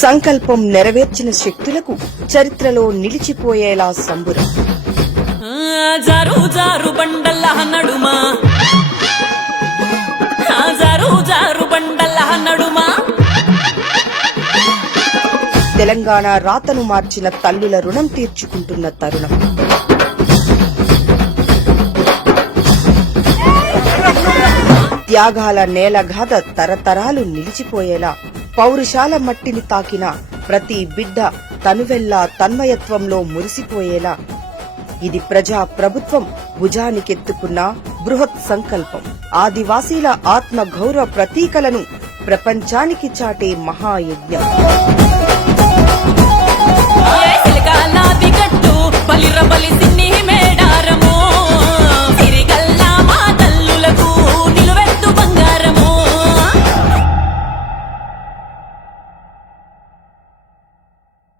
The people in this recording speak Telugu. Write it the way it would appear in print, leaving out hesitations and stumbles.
సంకల్పం నెరవేర్చిన శక్తులకు చరిత్రలో నిలిచిపోయేలా సంబురం. జారు జారు బండల నడుమా, జారు జారు బండల నడుమా. తెలంగాణ రాతను మార్చిన తల్లుల రుణం తీర్చుకుంటున్న తరుణం. త్యాగాల నేలగాథ తరతరాలు నిలిచిపోయేలా పౌరుషాల మట్టిని తాకిన ప్రతి బిడ్డ తనువెల్లా తన్మయత్వంలో మురిసిపోయేలా ఇది ప్రజా ప్రభుత్వం భుజానికెత్తుకున్న బృహత్ సంకల్పం. ఆదివాసీల ఆత్మ గౌరవ ప్రతీకలను ప్రపంచానికి చాటే మహాయజ్ఞం. బలిర బలి సిన్ని